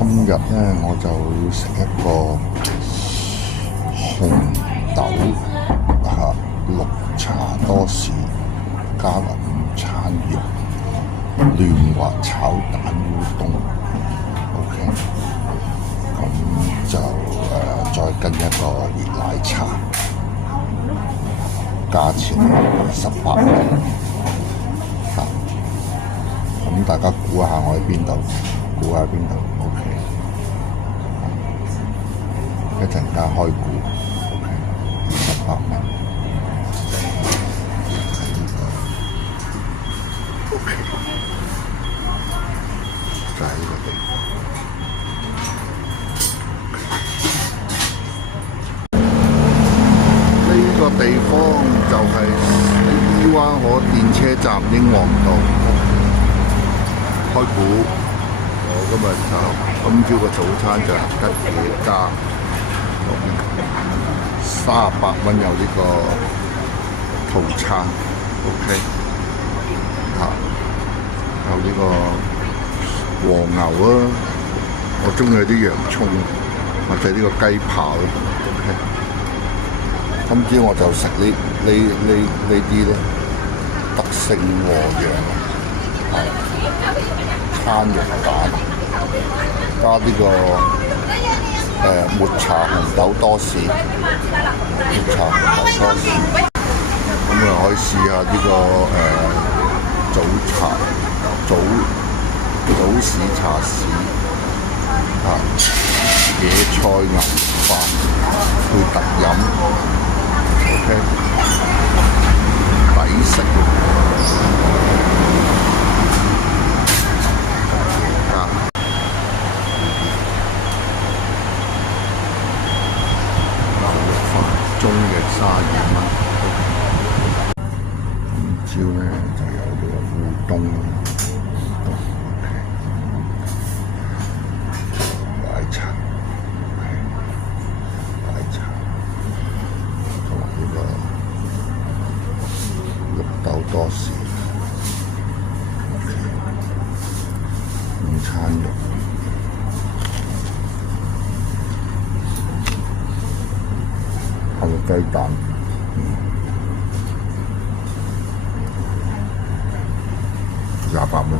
今日咧我就要食一個紅豆綠茶多士加午餐肉嫩滑炒蛋烏冬 ，OK， 咁就再跟一個熱奶茶，價錢28蚊。咁大家估下我喺邊度？估下邊度 ？OK， 一陣間開估 ，OK， 28蚊。OK， 就喺呢個地方。呢個地方就係伊灣河電車站英皇道。開估，我今日今朝個早餐就係吉野家，38蚊有呢個套餐 ，OK， 有呢個和牛啊，我中意啲洋葱或者呢個雞扒咯 ，OK。今朝我就食呢啲咧，德勝和洋餐肉蛋加呢個抹茶紅豆多士，抹茶紅豆多士，咁可以試下呢個早市茶市野菜牛飯配特飲 ，OK， 抵食。中嘅32蚊，今朝咧就有呢個烏冬，奶茶，同埋呢個綠豆多士，午餐肉。雞蛋，28蚊。